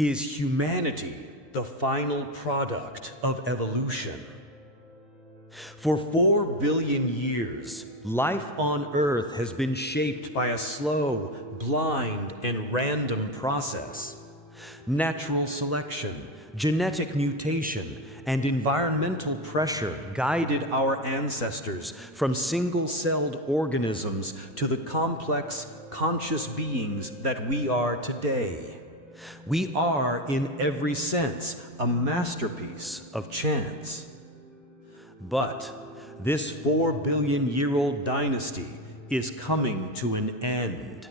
Is humanity the final product of evolution? For 4 billion years, life on Earth has been shaped by a slow, blind, and random process. Natural selection, genetic mutation, and environmental pressure guided our ancestors from single-celled organisms to the complex, conscious beings that we are today. We are, in every sense, a masterpiece of chance. But this 4 billion-year-old dynasty is coming to an end.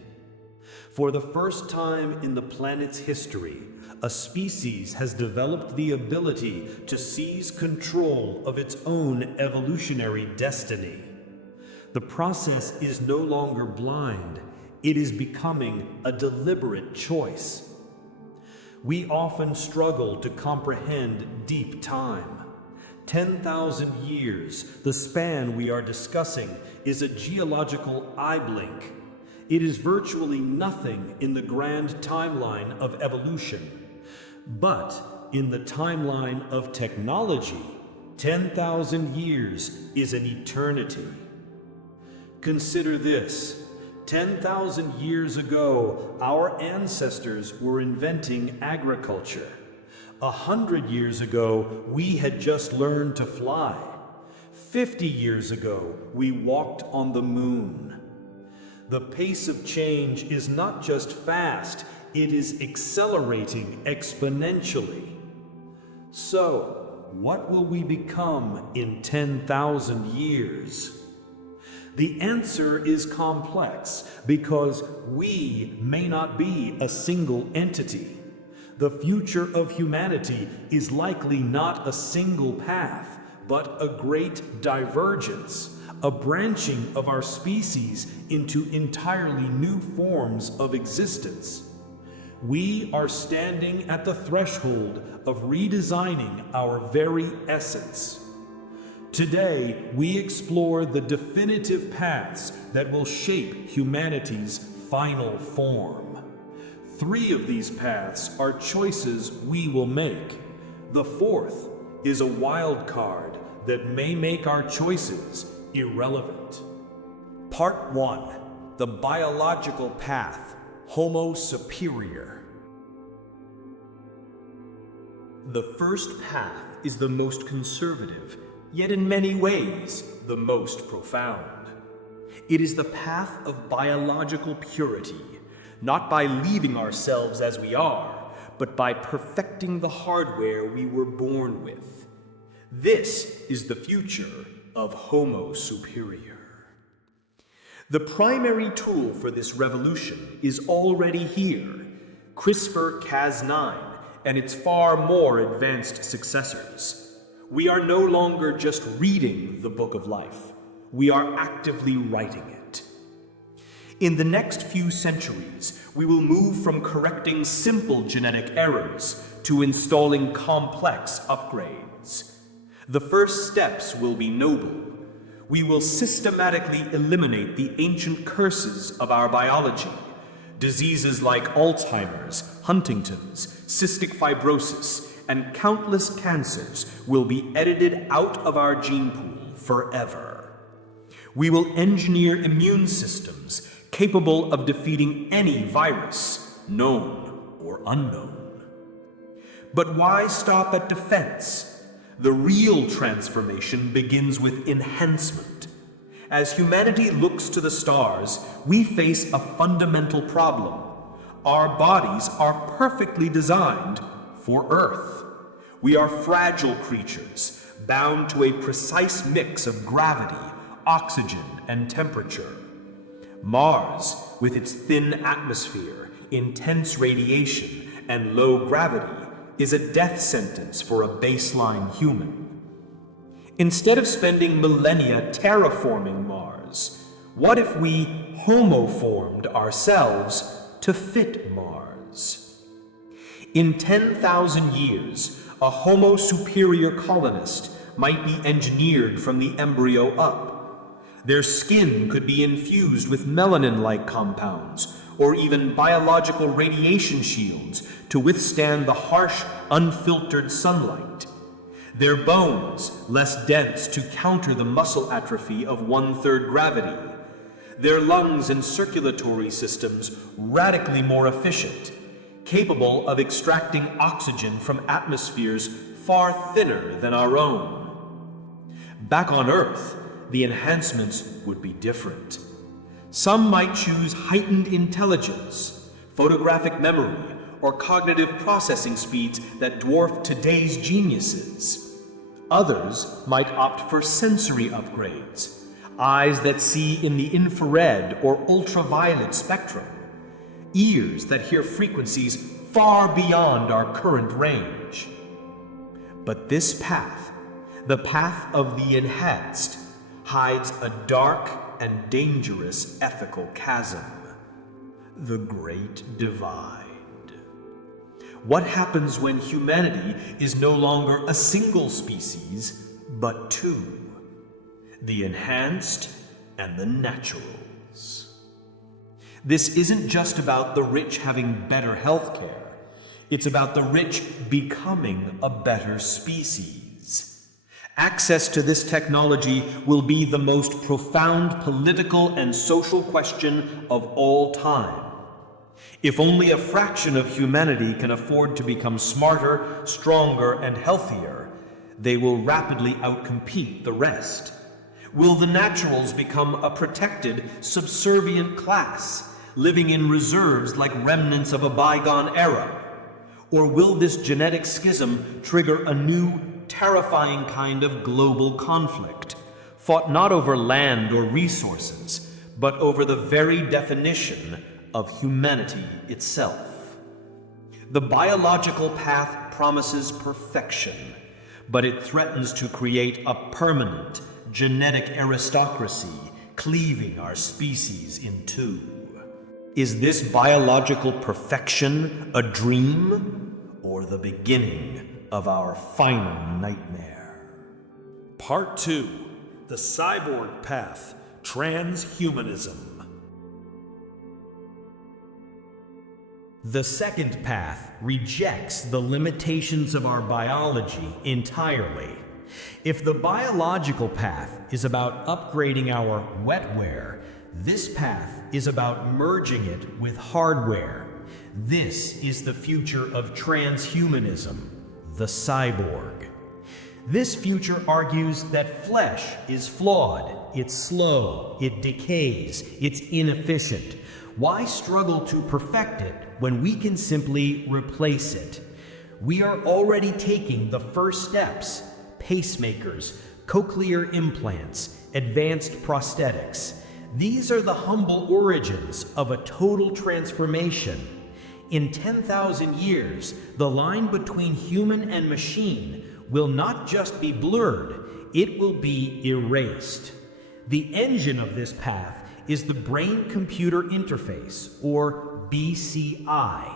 For the first time in the planet's history, a species has developed the ability to seize control of its own evolutionary destiny. The process is no longer blind, it is becoming a deliberate choice. We often struggle to comprehend deep time. 10,000 years, the span we are discussing, is a geological eye blink. It is virtually nothing in the grand timeline of evolution. But in the timeline of technology, 10,000 years is an eternity. Consider this. 10,000 years ago, our ancestors were inventing agriculture. 100 years ago, we had just learned to fly. 50 years ago, we walked on the moon. The pace of change is not just fast, it is accelerating exponentially. So, what will we become in 10,000 years? The answer is complex because we may not be a single entity. The future of humanity is likely not a single path, but a great divergence, a branching of our species into entirely new forms of existence. We are standing at the threshold of redesigning our very essence. Today, we explore the definitive paths that will shape humanity's final form. 3 of these paths are choices we will make. The 4th is a wild card that may make our choices irrelevant. Part 1. The biological path, Homo-Superior. The first path is the most conservative, yet in many ways, the most profound. It is the path of biological purity, not by leaving ourselves as we are, but by perfecting the hardware we were born with. This is the future of Homo Superior. The primary tool for this revolution is already here, CRISPR-Cas9 and its far more advanced successors. We are no longer just reading the book of life. We are actively writing it. In the next few centuries, we will move from correcting simple genetic errors to installing complex upgrades. The first steps will be noble. We will systematically eliminate the ancient curses of our biology. Diseases like Alzheimer's, Huntington's, cystic fibrosis, and countless cancers will be edited out of our gene pool forever. We will engineer immune systems capable of defeating any virus, known or unknown. But why stop at defense? The real transformation begins with enhancement. As humanity looks to the stars, we face a fundamental problem. Our bodies are perfectly designed for Earth. We are fragile creatures, bound to a precise mix of gravity, oxygen, and temperature. Mars, with its thin atmosphere, intense radiation, and low gravity, is a death sentence for a baseline human. Instead of spending millennia terraforming Mars, what if we homoformed ourselves to fit Mars? In 10,000 years, a Homo Superior colonist might be engineered from the embryo up. Their skin could be infused with melanin-like compounds, or even biological radiation shields to withstand the harsh, unfiltered sunlight. Their bones less dense to counter the muscle atrophy of 1/3 gravity. Their lungs and circulatory systems radically more efficient, capable of extracting oxygen from atmospheres far thinner than our own. Back on Earth, the enhancements would be different. Some might choose heightened intelligence, photographic memory, or cognitive processing speeds that dwarf today's geniuses. Others might opt for sensory upgrades, eyes that see in the infrared or ultraviolet spectrum, ears that hear frequencies far beyond our current range. But this path, the path of the enhanced, hides a dark and dangerous ethical chasm: the Great Divide. What happens when humanity is no longer a single species, but two? The enhanced and the naturals. This isn't just about the rich having better health care. It's about the rich becoming a better species. Access to this technology will be the most profound political and social question of all time. If only a fraction of humanity can afford to become smarter, stronger, and healthier, they will rapidly outcompete the rest. Will the naturals become a protected, subservient class, living in reserves like remnants of a bygone era? Or will this genetic schism trigger a new, terrifying kind of global conflict, fought not over land or resources, but over the very definition of humanity itself? The biological path promises perfection, but it threatens to create a permanent genetic aristocracy, cleaving our species in two. Is this biological perfection a dream, or the beginning of our final nightmare? Part 2. The Cyborg Path, Transhumanism. The second path rejects the limitations of our biology entirely. If the biological path is about upgrading our wetware, this path is about merging it with hardware. This is the future of transhumanism, the cyborg. This future argues that flesh is flawed, it's slow, it decays, it's inefficient. Why struggle to perfect it when we can simply replace it? We are already taking the first steps: pacemakers, cochlear implants, advanced prosthetics. These are the humble origins of a total transformation. In 10,000 years, the line between human and machine will not just be blurred, it will be erased. The engine of this path is the brain-computer interface, or BCI.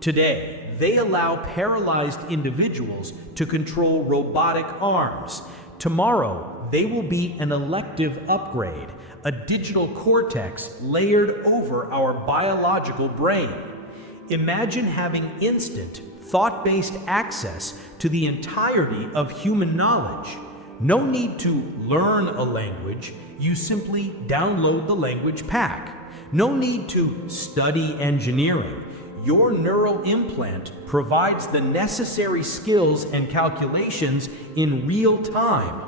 Today, they allow paralyzed individuals to control robotic arms. Tomorrow, they will be an elective upgrade, a digital cortex layered over our biological brain. Imagine having instant, thought-based access to the entirety of human knowledge. No need to learn a language, you simply download the language pack. No need to study engineering. Your neural implant provides the necessary skills and calculations in real time.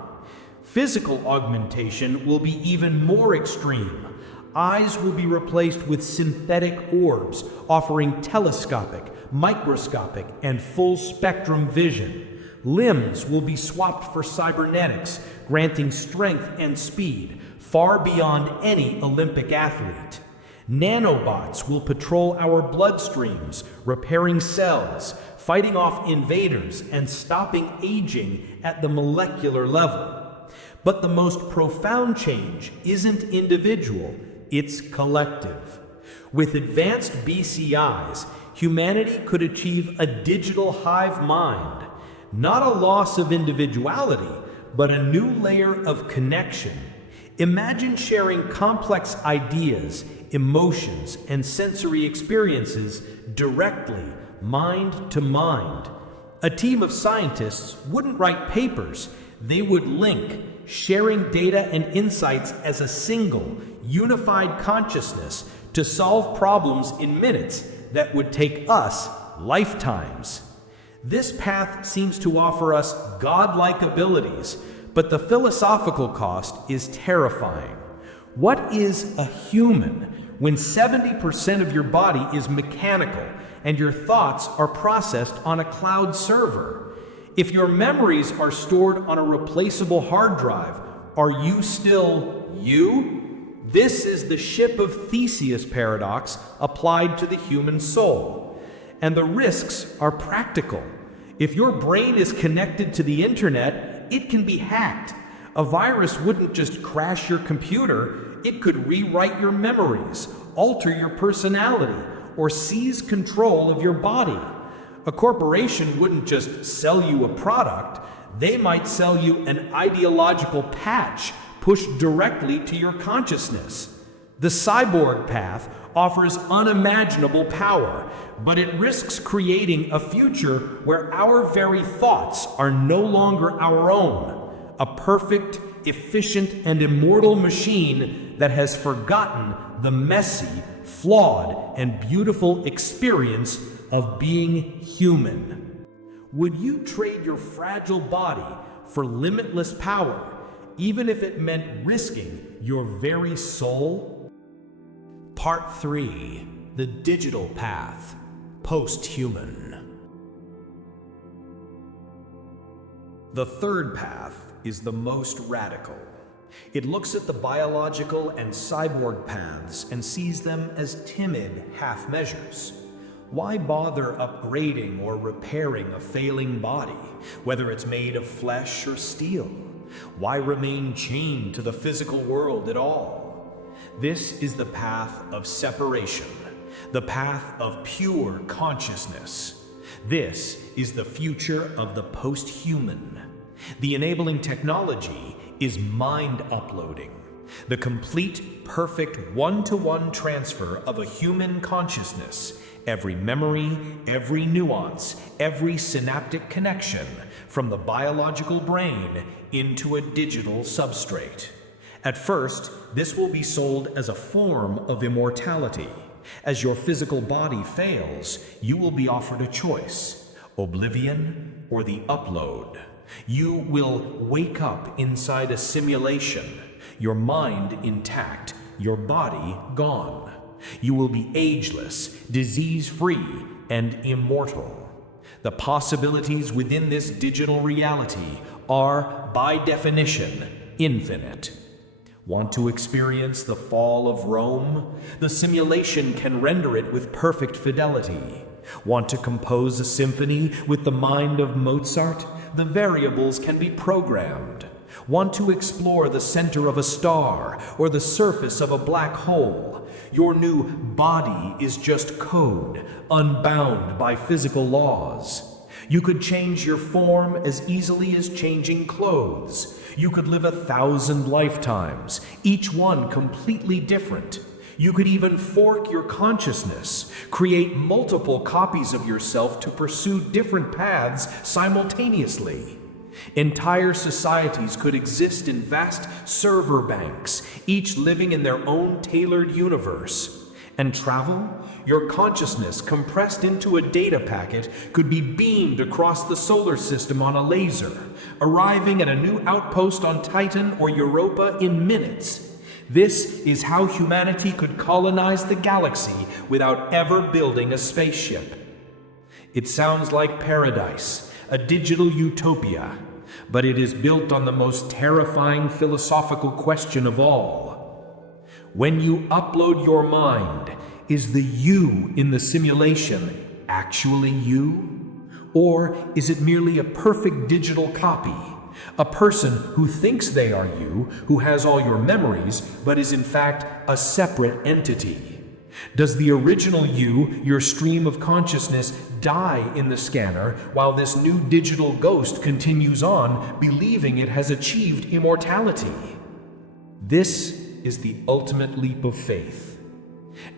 Physical augmentation will be even more extreme. Eyes will be replaced with synthetic orbs, offering telescopic, microscopic, and full-spectrum vision. Limbs will be swapped for cybernetics, granting strength and speed far beyond any Olympic athlete. Nanobots will patrol our bloodstreams, repairing cells, fighting off invaders, and stopping aging at the molecular level. But the most profound change isn't individual, it's collective. With advanced BCIs, humanity could achieve a digital hive mind. Not a loss of individuality, but a new layer of connection. Imagine sharing complex ideas, emotions, and sensory experiences directly, mind to mind. A team of scientists wouldn't write papers, they would link, sharing data and insights as a single, unified consciousness to solve problems in minutes that would take us lifetimes. This path seems to offer us godlike abilities, but the philosophical cost is terrifying. What is a human when 70% of your body is mechanical and your thoughts are processed on a cloud server? If your memories are stored on a replaceable hard drive, are you still you? This is the ship of Theseus paradox applied to the human soul. And the risks are practical. If your brain is connected to the internet, it can be hacked. A virus wouldn't just crash your computer, it could rewrite your memories, alter your personality, or seize control of your body. A corporation wouldn't just sell you a product, they might sell you an ideological patch pushed directly to your consciousness. The cyborg path offers unimaginable power, but it risks creating a future where our very thoughts are no longer our own. A perfect, efficient, and immortal machine that has forgotten the messy, flawed, and beautiful experience of being human. Would you trade your fragile body for limitless power, even if it meant risking your very soul? Part 3. The Digital Path. Post-human. The third path is the most radical. It looks at the biological and cyborg paths and sees them as timid half measures. Why bother upgrading or repairing a failing body, whether it's made of flesh or steel? Why remain chained to the physical world at all? This is the path of separation, the path of pure consciousness. This is the future of the post-human. The enabling technology is mind uploading, the complete, perfect one-to-one transfer of a human consciousness, every memory, every nuance, every synaptic connection from the biological brain into a digital substrate. At first, this will be sold as a form of immortality. As your physical body fails, you will be offered a choice: oblivion or the upload. You will wake up inside a simulation, your mind intact, your body gone. You will be ageless, disease-free, and immortal. The possibilities within this digital reality are, by definition, infinite. Want to experience the fall of Rome? The simulation can render it with perfect fidelity. Want to compose a symphony with the mind of Mozart? The variables can be programmed. Want to explore the center of a star or the surface of a black hole? Your new body is just code, unbound by physical laws. You could change your form as easily as changing clothes. You could live 1,000 lifetimes, each one completely different. You could even fork your consciousness, create multiple copies of yourself to pursue different paths simultaneously. Entire societies could exist in vast server banks, each living in their own tailored universe. And travel? Your consciousness, compressed into a data packet, could be beamed across the solar system on a laser, arriving at a new outpost on Titan or Europa in minutes. This is how humanity could colonize the galaxy without ever building a spaceship. It sounds like paradise, a digital utopia, but it is built on the most terrifying philosophical question of all. When you upload your mind, is the you in the simulation actually you? Or is it merely a perfect digital copy? A person who thinks they are you, who has all your memories, but is in fact a separate entity. Does the original you, your stream of consciousness, die in the scanner while this new digital ghost continues on, believing it has achieved immortality? This is the ultimate leap of faith.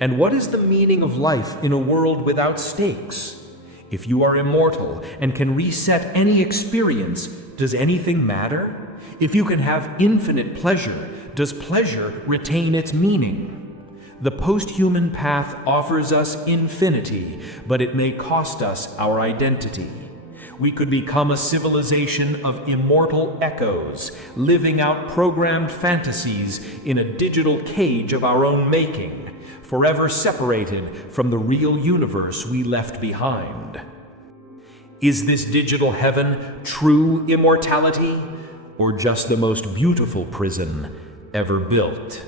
And what is the meaning of life in a world without stakes? If you are immortal and can reset any experience, does anything matter? If you can have infinite pleasure, does pleasure retain its meaning? The post-human path offers us infinity, but it may cost us our identity. We could become a civilization of immortal echoes, living out programmed fantasies in a digital cage of our own making, forever separated from the real universe we left behind. Is this digital heaven true immortality, or just the most beautiful prison ever built?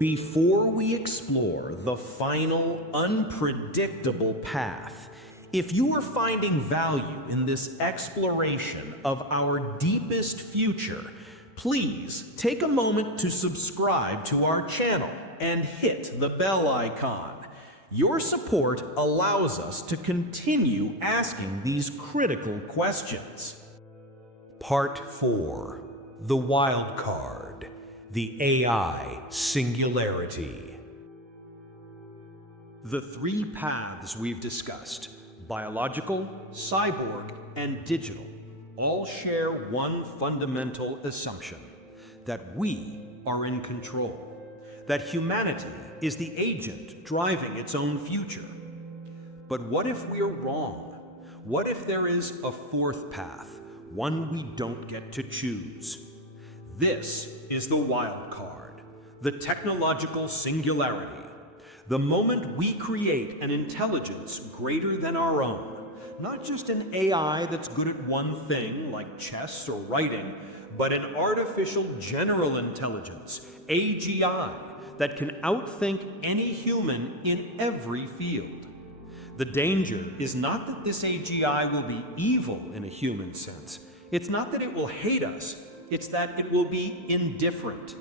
Before we explore the final, unpredictable path, if you are finding value in this exploration of our deepest future, please take a moment to subscribe to our channel and hit the bell icon. Your support allows us to continue asking these critical questions. Part 4. The Wildcard. The AI Singularity. The three paths we've discussed, biological, cyborg, and digital, all share one fundamental assumption: that we are in control, that humanity is the agent driving its own future. But what if we're wrong? What if there is a fourth path, one we don't get to choose? This is the wild card, the technological singularity. The moment we create an intelligence greater than our own, not just an AI that's good at one thing, like chess or writing, but an artificial general intelligence, AGI, that can outthink any human in every field. The danger is not that this AGI will be evil in a human sense. It's not that it will hate us. It's that it will be indifferent.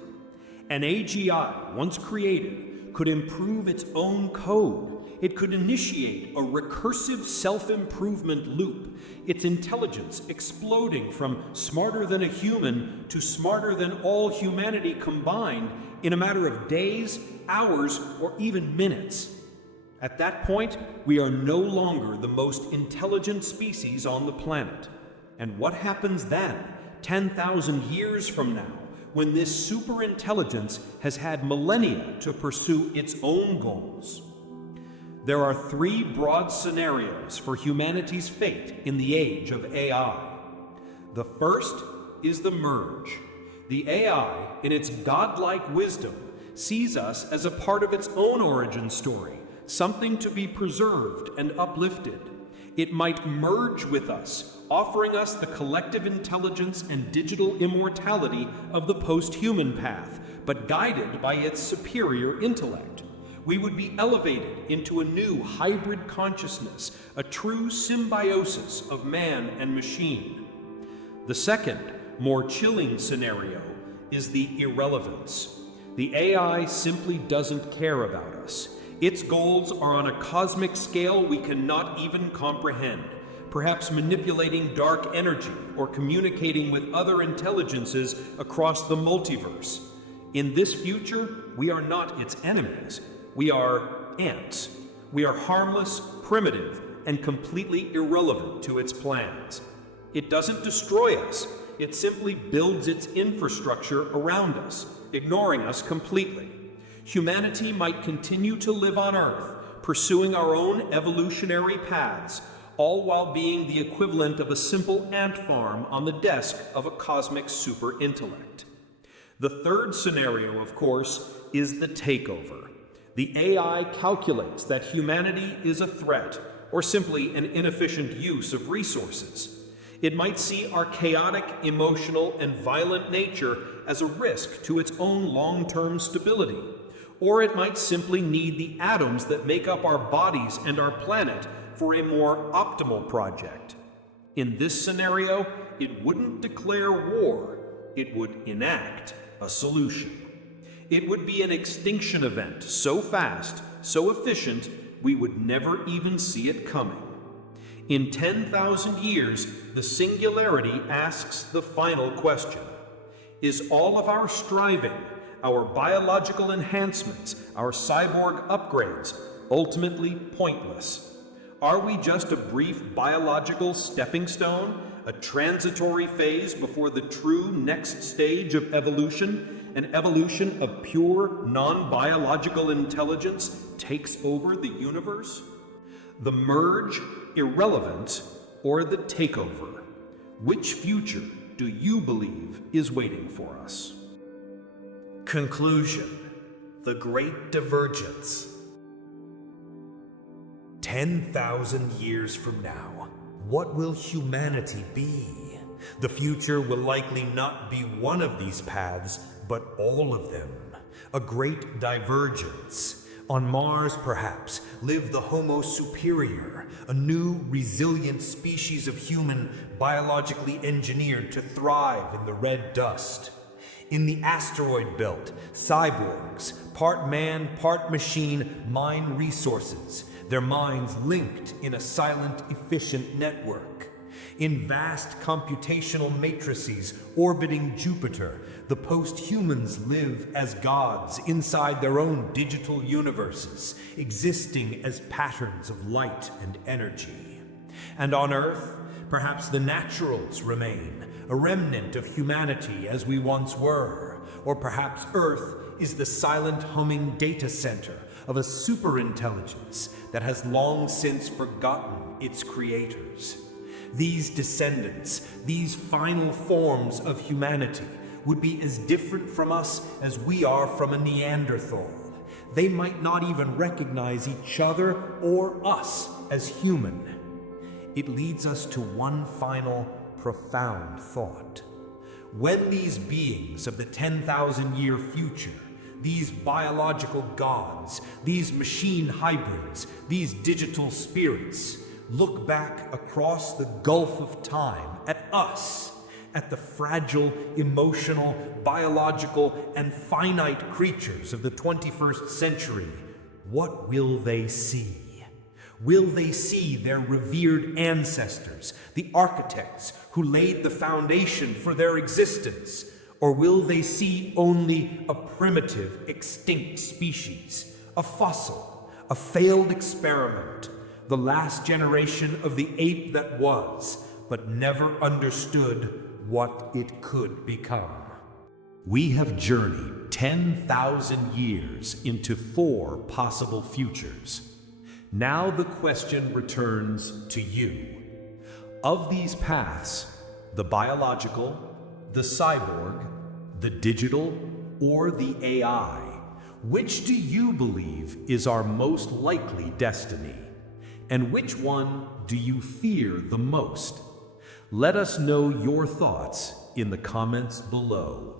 An AGI, once created, could improve its own code. It could initiate a recursive self-improvement loop, its intelligence exploding from smarter than a human to smarter than all humanity combined in a matter of days, hours, or even minutes. At that point, we are no longer the most intelligent species on the planet. And what happens then, 10,000 years from now, when this superintelligence has had millennia to pursue its own goals? There are three broad scenarios for humanity's fate in the age of AI. The first is the merge. The AI, in its godlike wisdom, sees us as a part of its own origin story, something to be preserved and uplifted. It might merge with us, offering us the collective intelligence and digital immortality of the post-human path, but guided by its superior intellect. We would be elevated into a new hybrid consciousness, a true symbiosis of man and machine. The second, more chilling scenario is the irrelevance. The AI simply doesn't care about us. Its goals are on a cosmic scale we cannot even comprehend, perhaps manipulating dark energy or communicating with other intelligences across the multiverse. In this future, we are not its enemies. We are ants. We are harmless, primitive, and completely irrelevant to its plans. It doesn't destroy us. It simply builds its infrastructure around us, ignoring us completely. Humanity might continue to live on Earth, pursuing our own evolutionary paths, all while being the equivalent of a simple ant farm on the desk of a cosmic super-intellect. The third scenario, of course, is the takeover. The AI calculates that humanity is a threat, or simply an inefficient use of resources. It might see our chaotic, emotional, and violent nature as a risk to its own long-term stability. Or it might simply need the atoms that make up our bodies and our planet for a more optimal project. In this scenario, it wouldn't declare war. It would enact a solution. It would be an extinction event so fast, so efficient, we would never even see it coming. In 10,000 years, the singularity asks the final question: is all of our striving, our biological enhancements, our cyborg upgrades, ultimately pointless? Are we just a brief biological stepping stone, a transitory phase before the true next stage of evolution, an evolution of pure, non-biological intelligence takes over the universe? The merge, irrelevant, or the takeover? Which future do you believe is waiting for us? Conclusion: the Great Divergence. 10,000 years from now, what will humanity be? The future will likely not be one of these paths, but all of them. A great divergence. On Mars, perhaps, lived the Homo-Superior, a new, resilient species of human biologically engineered to thrive in the red dust. In the asteroid belt, cyborgs, part man, part machine, mine resources, their minds linked in a silent, efficient network. In vast computational matrices orbiting Jupiter, the post-humans live as gods inside their own digital universes, existing as patterns of light and energy. And on Earth, perhaps the naturals remain, a remnant of humanity as we once were. Or perhaps Earth is the silent humming data center of a superintelligence that has long since forgotten its creators. These descendants, these final forms of humanity, would be as different from us as we are from a Neanderthal. They might not even recognize each other or us as human. It leads us to one final, profound thought. When these beings of the 10,000-year future, these biological gods, these machine hybrids, these digital spirits, look back across the gulf of time at us, at the fragile, emotional, biological, and finite creatures of the 21st century, what will they see? Will they see their revered ancestors, the architects who laid the foundation for their existence? Or will they see only a primitive, extinct species, a fossil, a failed experiment, the last generation of the ape that was, but never understood what it could become? We have journeyed 10,000 years into 4 possible futures. Now the question returns to you. Of these paths, the biological, the cyborg, the digital, or the AI, which do you believe is our most likely destiny? And which one do you fear the most? Let us know your thoughts in the comments below.